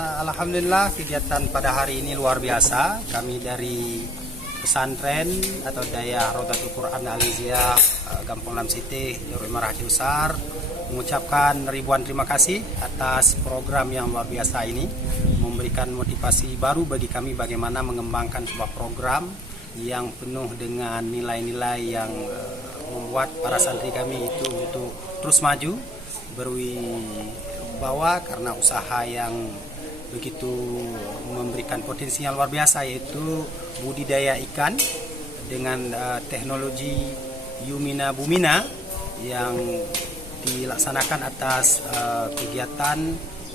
Alhamdulillah kegiatan pada hari ini luar biasa. Kami dari pesantren atau Daya Rodatul Quran Alizia Gampong Lam Siti, Darul Marah Aceh Besar mengucapkan ribuan terima kasih atas program yang luar biasa ini, memberikan motivasi baru bagi kami bagaimana mengembangkan sebuah program yang penuh dengan nilai-nilai yang membuat para santri kami itu untuk terus maju berwibawa karena usaha yang begitu memberikan potensi yang luar biasa, yaitu budidaya ikan dengan teknologi Yumina Bumina yang dilaksanakan atas kegiatan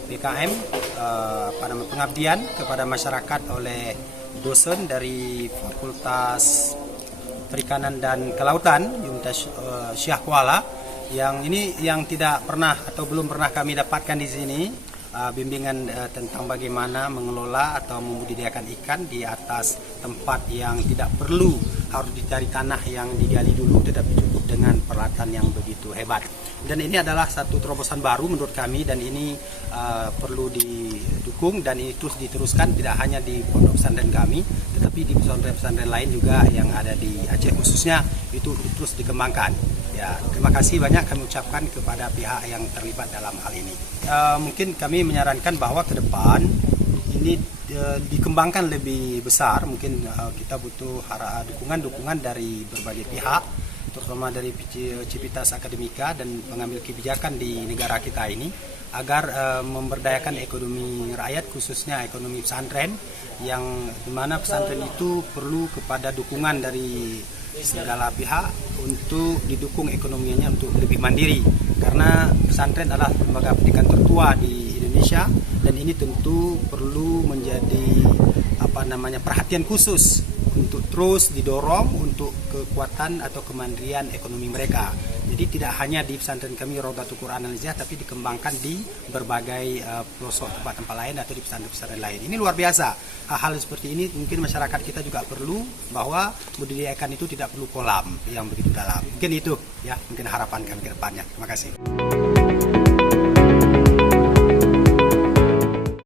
PKM pengabdian kepada masyarakat oleh dosen dari Fakultas Perikanan dan Kelautan Universitas Syah Kuala, yang ini yang tidak pernah atau belum pernah kami dapatkan di sini, bimbingan tentang bagaimana mengelola atau membudidayakan ikan di atas tempat yang tidak perlu harus dicari tanah yang digali dulu, tetapi cukup dengan peralatan yang begitu hebat. Dan ini adalah satu terobosan baru menurut kami, dan ini perlu didukung dan ini terus diteruskan, tidak hanya di pondok pesantren kami tetapi di pesantren-pesantren lain juga yang ada di Aceh khususnya, itu terus dikembangkan. Ya, terima kasih banyak kami ucapkan kepada pihak yang terlibat dalam hal ini. Mungkin kami menyarankan bahwa ke depan ini dikembangkan lebih besar. Mungkin kita butuh dukungan dari berbagai pihak, terutama dari Civitas Akademika dan pengambil kebijakan di negara kita ini, agar memberdayakan ekonomi rakyat, khususnya ekonomi pesantren, yang dimana pesantren itu perlu kepada dukungan dari segala pihak untuk didukung ekonominya untuk lebih mandiri, karena pesantren adalah lembaga pendidikan tertua di Indonesia, dan ini tentu perlu menjadi perhatian khusus untuk terus didorong untuk kekuatan atau kemandirian ekonomi mereka. Jadi tidak hanya di pesantren kami Rodatul Quran Alizia, tapi dikembangkan di berbagai pelosok tempat-tempat lain atau di pesantren-pesantren lain. Ini luar biasa. Hal-hal seperti ini mungkin masyarakat kita juga perlu, bahwa budidaya ikan itu tidak perlu kolam yang begitu dalam. Mungkin itu ya, mungkin harapan kami ke depannya. Terima kasih.